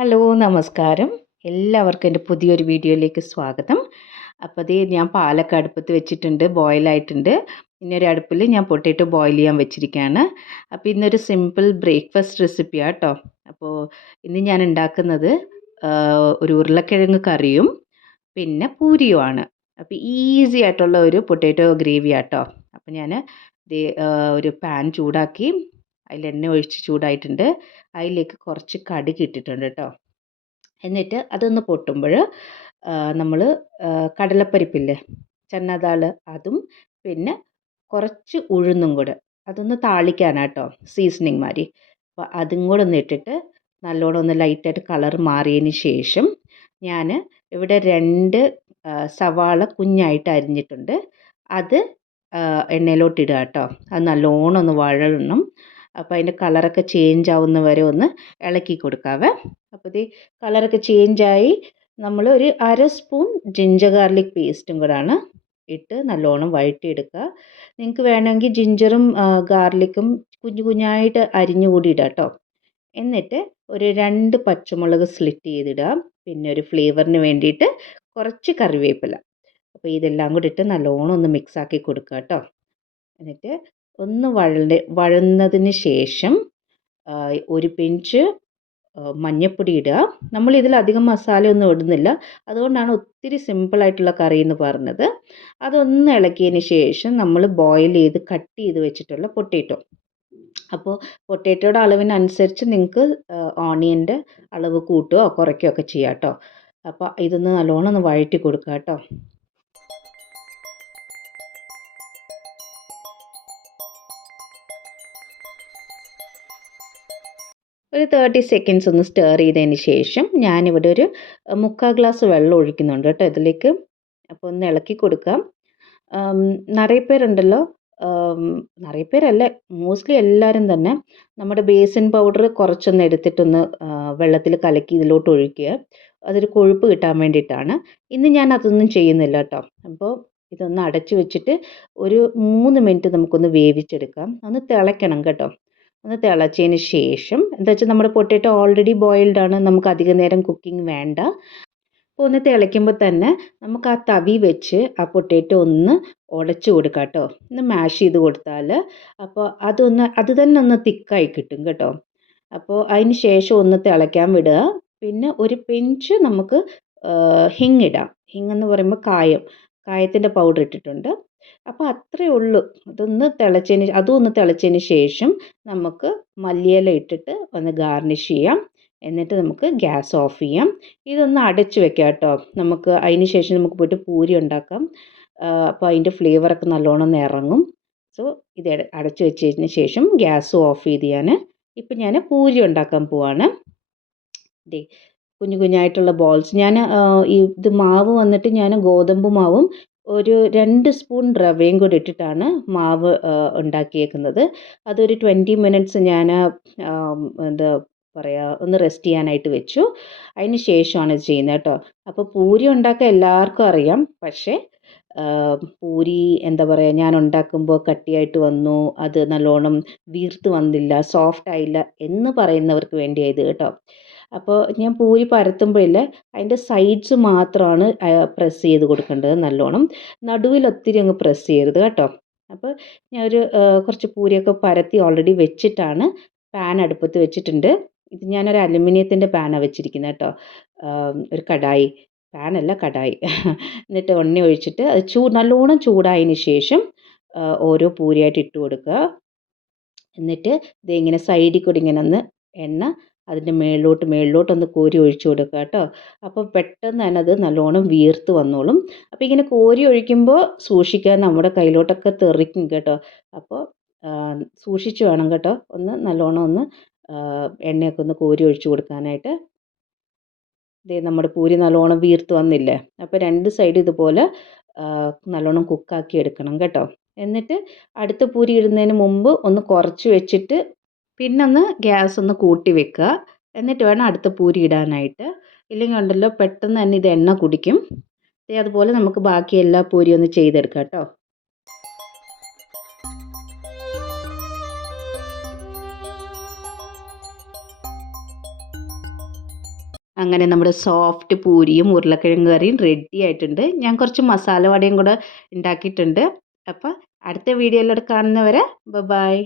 Hello നമസ്കാരം. എല്ലാവർക്കും എൻ്റെ പുതിയൊരു വീഡിയോയിലേക്ക് സ്വാഗതം. അപ്പോൾ ദേ ഞാൻ പാലൊക്കെ അടുപ്പത്ത് വെച്ചിട്ടുണ്ട്, ബോയിലായിട്ടുണ്ട്. പിന്നെ ഒരു അടുപ്പിൽ ഞാൻ പൊട്ടാറ്റോ ബോയിൽ ചെയ്യാൻ വെച്ചിരിക്കുകയാണ്. അപ്പോൾ ഇന്നൊരു സിമ്പിൾ ബ്രേക്ക്ഫാസ്റ്റ് റെസിപ്പിയാണ് കേട്ടോ. അപ്പോൾ ഇന്ന് ഞാൻ ഉണ്ടാക്കുന്നത് ഒരു ഉരുളക്കിഴങ്ങ് കറിയും പിന്നെ പൂരിയുമാണ്. അപ്പോൾ ഈസി ആയിട്ടുള്ള ഒരു പൊട്ടാറ്റോ ഗ്രേവിയാണ് കേട്ടോ. അപ്പോൾ ഞാൻ ദേ ഒരു പാൻ ചൂടാക്കി അതിൽ എണ്ണ ഒഴിച്ച് ചൂടായിട്ടുണ്ട്. അതിലേക്ക് കുറച്ച് കടുക് ഇട്ടിട്ടുണ്ട് കേട്ടോ. എന്നിട്ട് അതൊന്ന് പൊട്ടുമ്പോൾ നമ്മൾ കടലപ്പരിപ്പില്ലേ, ചന്ന അതും പിന്നെ കുറച്ച് ഉഴുന്നും കൂടെ അതൊന്ന് താളിക്കാനാണ് കേട്ടോ, സീസണിങ് മാതിരി. അപ്പോൾ അതും കൂടെ ഒന്ന് ഇട്ടിട്ട് നല്ലോണം ഒന്ന് ലൈറ്റായിട്ട് കളർ മാറിയതിന് ശേഷം ഞാൻ ഇവിടെ 2 സവാള കുഞ്ഞായിട്ട് അരിഞ്ഞിട്ടുണ്ട്. അത് എണ്ണയിലോട്ട് ഇടുക കേട്ടോ. അത് നല്ലോണം ഒന്ന് വഴളണം. അപ്പോൾ അതിൻ്റെ കളറൊക്കെ ചേഞ്ച് ആവുന്ന വരെ ഒന്ന് ഇളക്കി കൊടുക്കാവേ. അപ്പോൾ ഇത് കളറൊക്കെ ചേഞ്ചായി നമ്മൾ ഒരു 1/2 സ്പൂൺ ജിഞ്ചർ ഗാർലിക് പേസ്റ്റും കൂടാണ് ഇട്ട് നല്ലോണം വഴറ്റിയെടുക്കുക. നിങ്ങൾക്ക് വേണമെങ്കിൽ ജിഞ്ചറും ഗാർലിക്കും കുഞ്ഞു കുഞ്ഞായിട്ട് അരിഞ്ഞു കൂടി ഇടാം കേട്ടോ. എന്നിട്ട് ഒരു 2 പച്ചമുളക് സ്ലിറ്റ് ചെയ്തിടുക. പിന്നെ ഒരു ഫ്ലേവറിന് വേണ്ടിയിട്ട് കുറച്ച് കറിവേപ്പില. അപ്പോൾ ഇതെല്ലാം കൂടി ഇട്ട് നല്ലോണം ഒന്ന് മിക്സാക്കി കൊടുക്കുക കേട്ടോ. എന്നിട്ട് ഒന്ന് വഴന്നതിന് ശേഷം ഒരു പിഞ്ച് മഞ്ഞൾപ്പൊടി ഇടുക. നമ്മളിതിൽ അധികം മസാലയൊന്നും ഇടുന്നില്ല, അതുകൊണ്ടാണ് ഒത്തിരി സിമ്പിളായിട്ടുള്ള കറി എന്ന് പറഞ്ഞത്. അതൊന്ന് ഇളക്കിയതിന് ശേഷം നമ്മൾ ബോയിൽ ചെയ്ത് കട്ട് ചെയ്ത് വെച്ചിട്ടുള്ള പൊട്ടാറ്റോ. അപ്പോൾ പൊട്ടാറ്റോയുടെ അളവിനനുസരിച്ച് നിങ്ങൾക്ക് ഓണിയൻ്റെ അളവ് കൂട്ടുകയോ കുറയ്ക്കുകയോ ഒക്കെ ചെയ്യാം കേട്ടോ. അപ്പോൾ ഇതൊന്ന് നല്ലോണം ഒന്ന് വഴറ്റി കൊടുക്കുക കേട്ടോ. ഒരു 30 സെക്കൻഡ്സ് ഒന്ന് സ്റ്റർ ചെയ്തതിന് ശേഷം ഞാനിവിടെ ഒരു 3/4 ഗ്ലാസ് വെള്ളം ഒഴിക്കുന്നുണ്ട് കേട്ടോ ഇതിലേക്ക്. അപ്പോൾ ഒന്ന് ഇളക്കി കൊടുക്കാം. നിറയെ പേരുണ്ടല്ലോ, നിറയെ പേരല്ല, മോസ്റ്റ്ലി എല്ലാവരും തന്നെ നമ്മുടെ ബേസിൻ പൗഡർ കുറച്ചൊന്ന് എടുത്തിട്ടൊന്ന് വെള്ളത്തിൽ കലക്കി ഇതിലോട്ട് ഒഴിക്കുക. അതൊരു കൊഴുപ്പ് കിട്ടാൻ വേണ്ടിയിട്ടാണ്. ഇന്ന് ഞാൻ അതൊന്നും ചെയ്യുന്നില്ല കേട്ടോ. അപ്പോൾ ഇതൊന്ന് അടച്ചു വെച്ചിട്ട് ഒരു 3 മിനിറ്റ് നമുക്കൊന്ന് വേവിച്ചെടുക്കാം. ഒന്ന് തിളയ്ക്കണം കേട്ടോ. ഒന്ന് തിളച്ചതിന് ശേഷം എന്താ വെച്ചാൽ നമ്മുടെ പൊട്ടാറ്റോ ഓൾറെഡി ബോയിൽഡ് ആണ്, നമുക്ക് അധിക നേരം കുക്കിംഗ് വേണ്ട. അപ്പോൾ ഒന്ന് തിളയ്ക്കുമ്പോൾ തന്നെ നമുക്ക് ആ തവി വെച്ച് ആ പൊട്ടാറ്റോ ഒന്ന് ഉടച്ചു കൊടുക്കാം കേട്ടോ. ഒന്ന് മാഷ് ചെയ്ത് കൊടുത്താൽ അപ്പോൾ അത് തന്നെ ഒന്ന് തിക്കായി കിട്ടും കേട്ടോ. അപ്പോൾ അതിന് ശേഷം ഒന്ന് തിളയ്ക്കാൻ വിടുക. പിന്നെ ഒരു പിഞ്ച് നമുക്ക് ഹിങ് ഇടാം. ഹിങ് എന്ന് പറയുമ്പോൾ കായത്തിൻ്റെ പൗഡർ ഇട്ടിട്ടുണ്ട്. അപ്പോൾ അത്രയേ ഉള്ളൂ. അതും ഒന്ന് തിളച്ചതിന് ശേഷം നമുക്ക് മല്ലിയില ഇട്ടിട്ട് ഒന്ന് ഗാർണിഷ് ചെയ്യാം. എന്നിട്ട് നമുക്ക് ഗ്യാസ് ഓഫ് ചെയ്യാം. ഇതൊന്ന് അടച്ച് വെക്കാം കേട്ടോ. നമുക്ക് അതിന് ശേഷം നമുക്ക് പോയിട്ട് പൂരി ഉണ്ടാക്കാം. അപ്പോൾ അതിൻ്റെ ഫ്ലേവറൊക്കെ നല്ലോണം ഒന്ന് ഇറങ്ങും. സോ ഇത് അടച്ച് വെച്ചതിന് ശേഷം ഗ്യാസ് ഓഫ് ചെയ്ത് ഇപ്പം ഞാൻ പൂരി ഉണ്ടാക്കാൻ പോവാണ്. ദേ കുഞ്ഞു കുഞ്ഞായിട്ടുള്ള ബോൾസ് ഇത് മാവ് വന്നിട്ട് ഞാൻ ഗോതമ്പ് മാവും ഒരു 2 സ്പൂൺ റവയും കൂടി ഇട്ടിട്ടാണ് മാവ് ഉണ്ടാക്കിയേക്കുന്നത്. അതൊരു 20 മിനിറ്റ്സ് ഞാൻ എന്താ പറയുക, ഒന്ന് റെസ്റ്റ് ചെയ്യാനായിട്ട് വെച്ചു. അതിന് ശേഷമാണ് ഇത് ചെയ്യുന്നത് കേട്ടോ. അപ്പോൾ പൂരി ഉണ്ടാക്കാൻ എല്ലാവർക്കും അറിയാം. പക്ഷേ പൂരി എന്താ പറയുക, ഞാൻ ഉണ്ടാക്കുമ്പോൾ കട്ടിയായിട്ട് വന്നു, അത് നല്ലോണം വീർത്ത് വന്നില്ല, സോഫ്റ്റ് ആയില്ല എന്ന് പറയുന്നവർക്ക് വേണ്ടിയായത് കേട്ടോ. അപ്പോൾ ഞാൻ പൂരി പരത്തുമ്പോഴില്ലേ, അതിൻ്റെ സൈഡ്സ് മാത്രമാണ് പ്രസ് ചെയ്ത് കൊടുക്കേണ്ടത് നല്ലോണം. നടുവിൽ ഒത്തിരി അങ്ങ് പ്രസ് ചെയ്യരുത് കേട്ടോ. അപ്പോൾ ഞാൻ കുറച്ച് പൂരിയൊക്കെ പരത്തി ഓൾറെഡി വെച്ചിട്ടാണ് പാൻ അടുപ്പത്ത് വെച്ചിട്ടുണ്ട്. ഇത് ഞാനൊരു അലുമിനിയത്തിൻ്റെ പാനാണ് വെച്ചിരിക്കുന്നത് കേട്ടോ. ഒരു കടായി, പാനല്ല കടായി. എന്നിട്ട് എണ്ണ ഒഴിച്ചിട്ട് അത് നല്ലോണം ചൂടായതിന് ശേഷം ഓരോ പൂരിയായിട്ട് ഇട്ട് കൊടുക്കുക. എന്നിട്ട് ഇതിങ്ങനെ സൈഡിൽ കൂടി ഇങ്ങനെ ഒന്ന് എണ്ണ അതിൻ്റെ മേളിലോട്ടൊന്ന് കോരി ഒഴിച്ചു കൊടുക്കുക കേട്ടോ. അപ്പോൾ പെട്ടെന്ന് തന്നെ അത് നല്ലോണം വീർത്ത് വന്നോളും. അപ്പോൾ ഇങ്ങനെ കോരി ഒഴിക്കുമ്പോൾ സൂക്ഷിക്കാൻ നമ്മുടെ കയ്യിലോട്ടൊക്കെ തെറിക്കും കേട്ടോ. അപ്പോൾ സൂക്ഷിച്ച് വേണം കേട്ടോ നല്ലോണം ഒന്ന് എണ്ണയൊക്കെ ഒന്ന് കോരി ഒഴിച്ചു കൊടുക്കാനായിട്ട്. നമ്മുടെ പൂരി നല്ലോണം വീർത്ത് വന്നില്ലേ. അപ്പോൾ 2 സൈഡ് ഇതുപോലെ നല്ലോണം കുക്കാക്കി എടുക്കണം കേട്ടോ. എന്നിട്ട് അടുത്ത പൂരി ഇടുന്നതിന് മുമ്പ് ഒന്ന് കുറച്ച് വെച്ചിട്ട് പിന്നെ ഒന്ന് ഗ്യാസ് ഒന്ന് കൂട്ടി വെക്കുക. എന്നിട്ട് വേണം അടുത്ത പൂരി ഇടാനായിട്ട്. ഇല്ലെങ്കിൽ ഉണ്ടല്ലോ പെട്ടെന്ന് തന്നെ ഇത് എണ്ണ കുടിക്കും. അതുപോലെ നമുക്ക് ബാക്കി എല്ലാ പൂരിയും ഒന്ന് ചെയ്തെടുക്കാം കേട്ടോ. അങ്ങനെ നമ്മുടെ സോഫ്റ്റ് പൂരിയും ഉരുളക്കിഴങ്ങ് കറിയും റെഡി ആയിട്ടുണ്ട്. ഞാൻ കുറച്ച് മസാല വടയും കൂടെ ഉണ്ടാക്കിയിട്ടുണ്ട്. അപ്പോൾ അടുത്ത വീഡിയോയിലൂടെ കാണുന്നവരെ ബൈ.